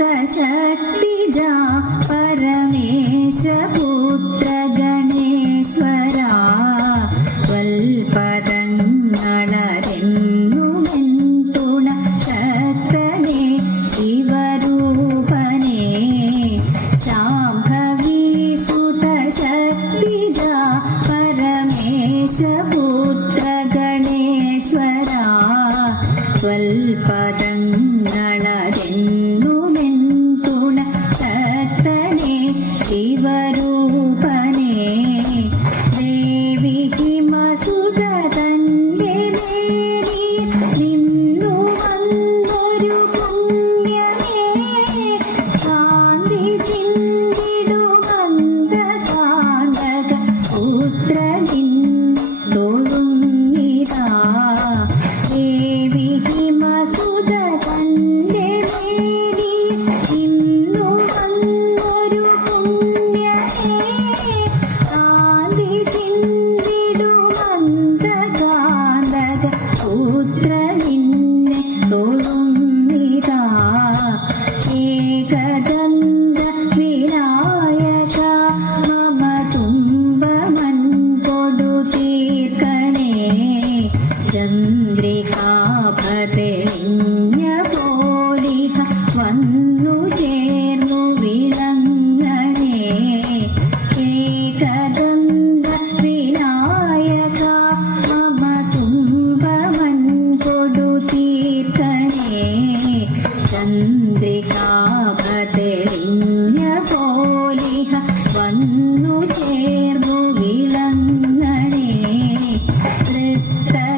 ശക്തിജാ പരമേശ പുത്ര ഗണേശ്വരാ വൽപദങ്ങളരെന്നുമെൻ തുണ ശക്തനേ ശിവരൂപനേ ശാംഭവീ സുത ശക്തിജാ പരമേശ പുത്ര ഗണേശ്വരാ വൽപദങ്ങളരെന്നുമെൻ തുണ ശക്തനേ ശിവരൂപനേ ദേവി ഹിമസുത തന്റെ മേനി നിന്നു വന്നൊരു പുണ്യമേ കാന്തി ചിന്തിടുമന്ദകാന്തക പുത്രനിൻ തൊഴുന്നിതാ ദേവി ഹിമസുത തന്റെ മേനി നിന്നു വന്നൊരു പുണ്യമേ കാന്തി ചിന്തിടുമന്ദകാന്തക പുത്രനിന്നെ തൊഴുന്നിതാ ഏകദന്ത വിനായക മമ തുമ്പമൻ കൊടു തീർക്കണേ ചന്ദ്രികാഭതെളിഞ്ഞ പോലിഹ വന്നു ചേർന്നു വിളങ്ങണേ ഏകദന്ത വിനായക മമ തുമ്പമൻ കൊടു തീർക്കണേ ചന്ദ്രികാഭതെളിഞ്ഞ പോലിഹ വന്നു ചേർന്നു വിളങ്ങണേ നൃത്തഗണപതിയായി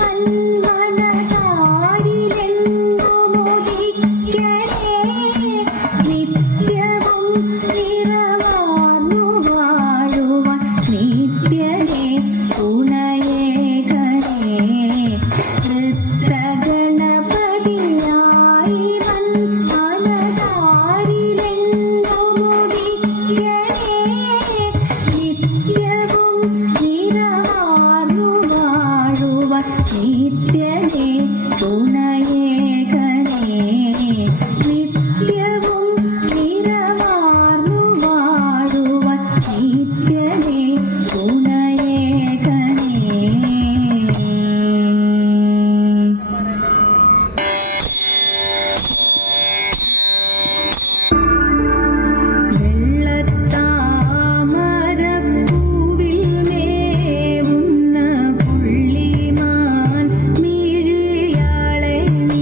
വന്മനതാരിലെങ്ങുമുദിക്കണേ നിത്യവും നിറവാർന്നു വാഴുവാൻ നിത്യനേ തുണയേകണേ നൃത്തഗണപതിയായി വന്മനതാരിലെങ്ങുമുദിക്കണേ നിത്യവും നിറവാർന്നു വാഴുവാൻ നിത്യനേ തുണയേകണേ നിത്യവും നിറവാർന്നു വാഴുവാൻ നിത്യനേ തുണയേകണേ. വെള്ളത്താമരപ്പൂവിൽ മേവുന്ന പുള്ളിമാൻ മിഴിയാളെ നീ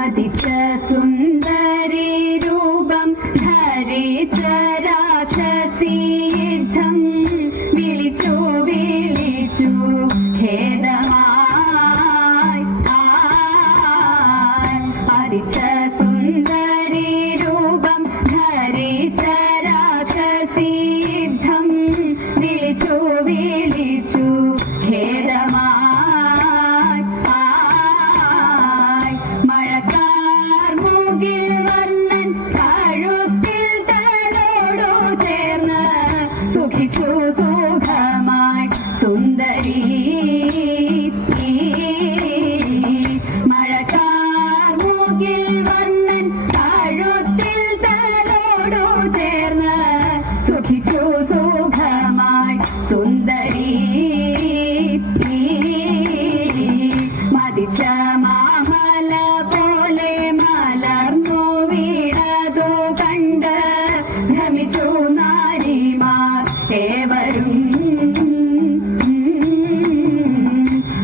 മതിച്ച സുന്ദരി രൂപം ധരിച്ച രാക്ഷസീദ്ധം വിളിച്ചു വിളിച്ചു ഖേദമായി മതിച്ച സുന്ദരി രൂപം ധരിച്ച രാക്ഷസീദ്ധം വിളിച്ചു വിളിച്ചു ഖേദമായി മഴക്കാർ മൂകിൽ വർണ്ണൻ കഴുത്തിൽ തലോടു ചേർന്ന് സുഖിച്ചു സുഖമായി സുന്ദരി മഴക്കാർ മൂകിൽ വർണ്ണൻ കഴുത്തിൽ തലോടു ചേർന്ന് സുഖിച്ചു സുഖമായി സുന്ദരി മതിച്ച മാമല പോലെ മലർന്നു വീണതു കണ്ട് ഭ്രമിച്ചു നാരിമാർ ഏവരും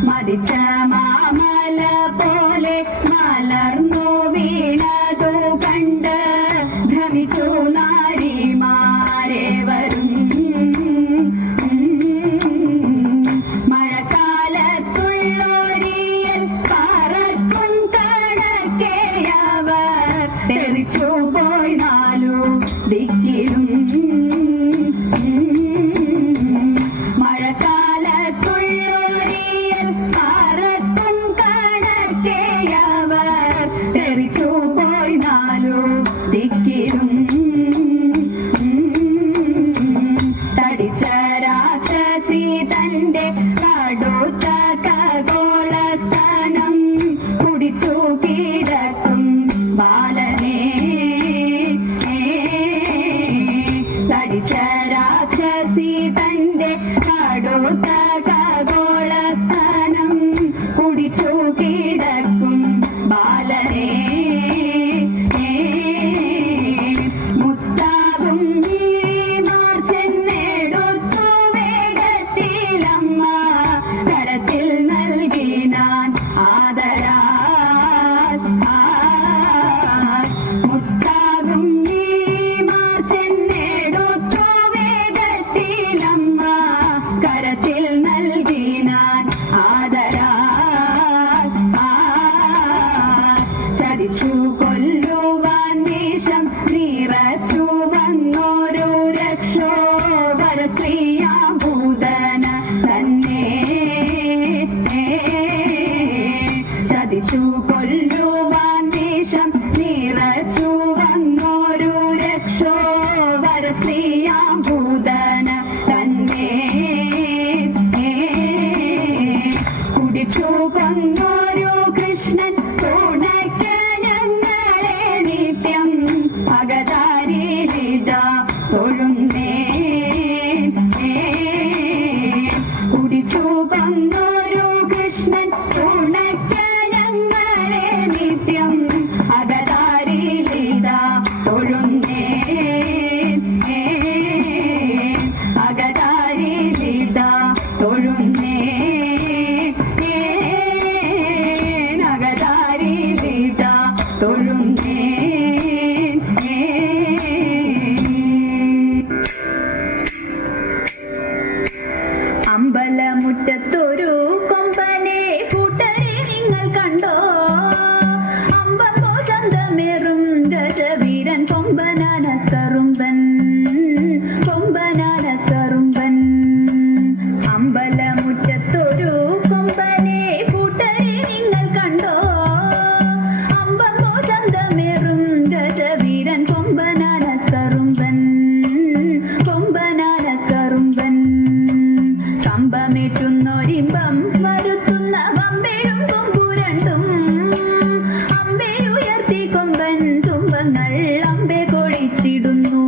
മതിച്ച മാമല പോലെ മലർന്നു വീണതു കണ്ട് ഭ്രമിച്ചു നാരിമാരേവരും മഴക്കാലത്തുള്ളൊരിയൽ പറക്കും കണക്കെയവർ തെറിച്ചു പോയി നാലു ദിക്കിലും മഴക്കാലത്തുള്ളൊരിയൽ പറക്കും കണക്കെയവർ തെറിച്ചു പോയി നാലു ദിക്കിലും തടിച്ച രാക്ഷസി തന്റെ കടുത്ത ഖഗോളസ്ഥാനം കുടിച്ചു കിടക്കും ബാലനെ തടിച്ച രാക്ഷസി തന്റെ കടുത്ത ഖഗോളസ്ഥാനം കുടിച്ചു കിടക്കും ബാലനെ മുത്താകും നീമാർ ചെന്നെടുത്തു വേഗത്തിലമ്മ കരത്തിൽ നൽകിനാൻ ആദരാൽ മുത്താകും നീമാർ ചെന്നെടുത്തു വേഗത്തിലമ്മ കരത്തിൽ നൽകിനാൻ ആദരാൽ ചരിച്ചു കൊല്ലുവാൻ വേഷം നിറച്ചു വന്നോരു രക്ഷോവര സ്ത്രീയാഭൂതന തന്നെ ചതിച്ചു കൊല്ലുവാൻ വേഷം നിറച്ചു വന്നോരു രക്ഷോവര സ്ത്രീയാഭൂതന തന്നെ കുടിച്ചു കൊന്നോരു കൃഷ്ണൻ തുണയ്ക്കനങ്ങളെ നിത്യം അകതാരിലിതാ തൊഴുന്നേ കുടിച്ചു കൊന്നോരു കൃഷ്ണൻ തുണയ്ക്കനങ്ങളെ നിത്യം അകതാരിലിതാ തൊഴുന്നേ അകതാരിലിതാ തൊഴുന്നേ അകതാരിലിതാ തൊഴുന്നേ അമ്പലമുറ്റത്തൊരു കൊമ്പനെ കൂട്ടരെ നിങ്ങൾ കണ്ടോ അമ്പമ്പോ ചന്തമേറും ഗജവീരൻ കൊമ്പനാനക്കറുമ്പൻ കൊമ്പനാനക്കറുമ്പൻ അമ്പലമുറ്റത്തൊരു കൊമ്പനെ കൂട്ടരെ നിങ്ങൾ കണ്ടോ അമ്പമ്പോ ചന്തമേറും ഗജവീരൻ കൊമ്പനാനക്കറുമ്പൻ കൊമ്പനാനക്കറുമ്പൻ കമ്പമേറ്റുന്നൊരിമ്പം വരുത്തുന്ന വമ്പേഴും കൊമ്പുരണ്ടും അമ്പേ ഉയർത്തി കൊമ്പൻ തുമ്പങ്ങൾ അമ്പേ കൊഴിച്ചിടുന്നു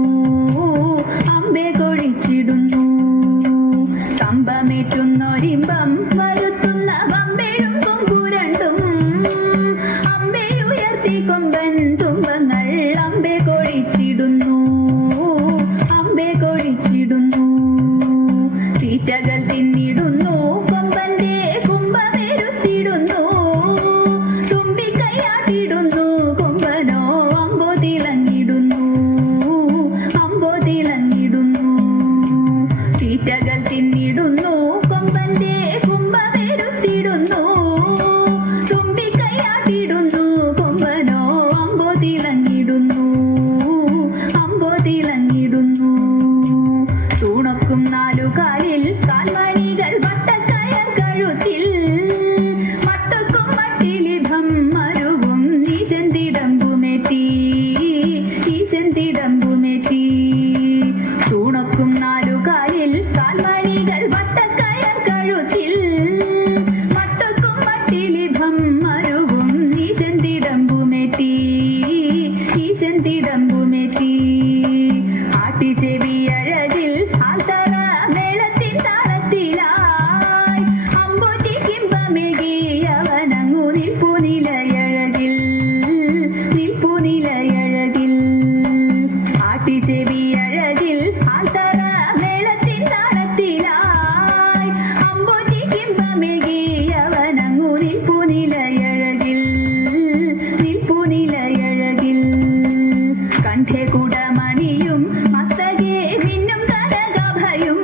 അമ്പേ കൊഴിച്ചിടുന്നു കമ്പമേറ്റുന്നൊരിമ്പം വരുത്തുന്ന വമ്പേഴും കൊമ്പുരണ്ടും അമ്പേ ഉയർത്തി കൊമ്പൻ തുമ്പങ്ങൾ അമ്പേ കൊഴിച്ചിടുന്നു അമ്പേ കൊഴിച്ചിടുന്നു തീറ്റകൾ തിന്നിടുന്നു കൊമ്പന്റെ കുംഭമേരുത്തിടുന്നു തുമ്പിക്കൈയാട്ടിടുന്നു കൊമ്പനോ അമ്പോ തിളങ്ങിടുന്നു അമ്പോ തിളങ്ങിടുന്നു തീറ്റകൾ തിന്നിടുന്നു കൊമ്പന്റെ കുംഭമെരുത്തിടുന്നു തുമ്പിക്കൈയാട്ടിടുന്നു കൊമ്പനോ അമ്പോ തിളങ്ങിടുന്നു അമ്പോ തിളങ്ങിടുന്നു തൂണക്കും നാലുകാലിൽ കാൽമണികൾ വട്ടക്കയർ കഴുത്തിൽ മട്ടക്കും മട്ടിലിഭം മരുവും ഈശന്തിടമ്പുമേറ്റി ഈശന്തിടമ്പുമേറ്റി തൂണക്കും നാലുകാലിൽ കാൽമണികൾ വട്ടക്കയർ കഴുത്തിൽ മട്ടക്കും മട്ടിലിഭം മരുവും ഈശന്തിടമ്പുമേറ്റി ഈശന്തിടമ്പുമേറ്റി ആട്ടിച്ചെവിയഴകിൽ ആൽത്തറ മേളത്തിൻ താളത്തിലായി അമ്പൂറ്റി കിംബമേകി അവനങ്ങു നിൽപ്പു നിലയഴകിൽ നിൽപ്പു നിലയഴകിൽ ആട്ടിച്ചെവിയഴകിൽ ആൽത്തറ മേളത്തിൻ താളത്തിലായി അമ്പൂറ്റി കിംബമേകി അവനങ്ങു നിൽപ്പു നിലയഴകിൽ നിൽപ്പു നിലയഴകിൽ കണ്ഠേ കുടമണിയും മസ്തകേ മിന്നും കനകാഭയും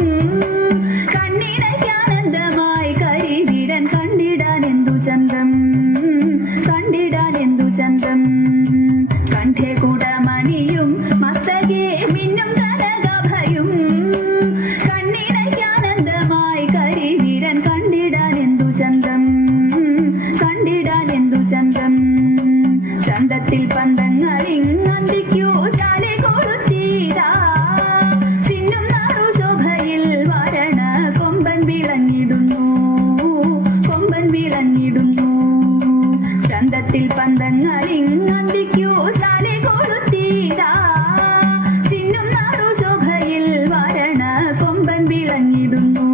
കണ്ണിണയ്ക്കാനന്ദമായി കരിവീരൻ കണ്ടിടാൻ എന്തു ചന്തം കണ്ടിടാൻ എന്തു ചന്തം കണ്ഠേ കുടമണിയും മസ്തകേ മിന്നും കനകാഭയും കണ്ണിണയ്ക്കാനന്ദമായി കരിവീരൻ കണ്ടിടാൻ എന്തു ചന്തം കണ്ടിടാൻ എന്തു ചന്തം ചന്തത്തിൽ പന്തങ്ങളിങ്ങന്തിക്കു ചാലെ കൊളുത്തീരാ ചിന്നും നാറു ശോഭയിൽ വരണ കൊമ്പൻ വിളങ്ങിടുന്നു കൊമ്പൻ വിളങ്ങിടുന്നു ചന്തത്തിൽ പന്തങ്ങളിങ്ങന്തിക്കു ചാലെ കൊളുത്തീരാ ചിന്നും നാറു ശോഭയിൽ വരണ കൊമ്പൻ വിളങ്ങിടുന്നു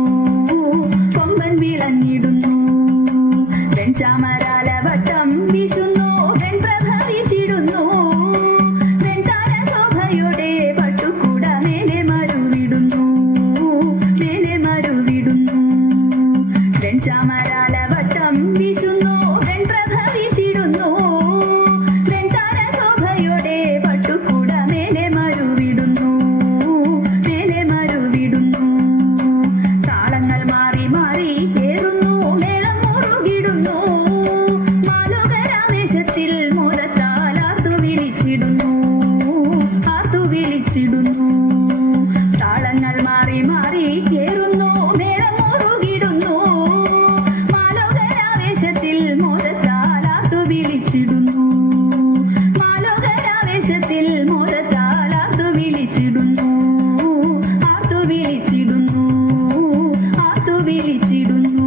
കൊമ്പൻ വിളങ്ങിടുന്നു വെൺചാമരാലവട്ടം വീശുന്നു വെൺപ്രഭവിച്ചിടുന്നു വെൺതാര ശോഭയുടെ പട്ടുകൂട മേലെ മരുവിടുന്നു മേലെ മരുവിടുന്നു വെൺചാമരാലവട്ടം വീശുന്നു വെൺപ്രഭവിച്ചിടുന്നു വെൺതാര ശോഭയുടെ പട്ടുകൂട മേലെ മരുവിടുന്നു മേലെ മരുവിടുന്നു താളങ്ങൾ മാറി മാറി ഏറുന്നു മേളം മുറുകിടുന്നു മാലോകരാമേശത്തിൽ മോദത്താൽ ആർത്തു വിളിച്ചിടുന്നു ആർത്തു വിളിച്ചിടുന്നു താളങ്ങൾ മാറി മാറി ഏറുന്നു മേളം മുറുകിടുന്നു മാലോകരാവേശത്തിൽ മോദത്താൽ ആർത്തു വിളിച്ചിടുന്നു മാലോകരാവേശത്തിൽ മോദത്താൽ ആർത്തു വിളിച്ചിടുന്നു ആർത്തു വിളിച്ചിടുന്നു ആർത്തു വിളിച്ചിടുന്നു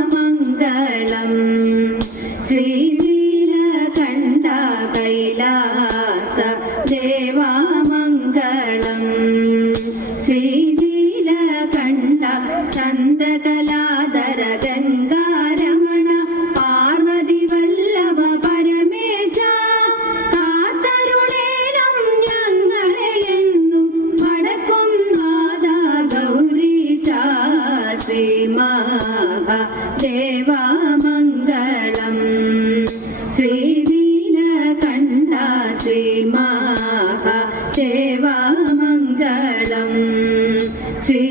കൈലാസനാദമംഗളം ശ്രീനീലകണ്ഠ കൈലാസ ദേവാമംഗളം ശ്രീനീലകണ്ഠ ചന്ദ്രകലാധര ഗംഗാരമണ പാർവതി വല്ലഭ പരമേശ കാത്തരുണേണം ഞങ്ങളെ എന്നും വടക്കും നാദ ഗൗരീശ ശ്രീമഹാദേവാമംഗളം ശ്രീനീലകണ്ഠ ശ്രീമഹാദേവാമംഗളം ശ്രീ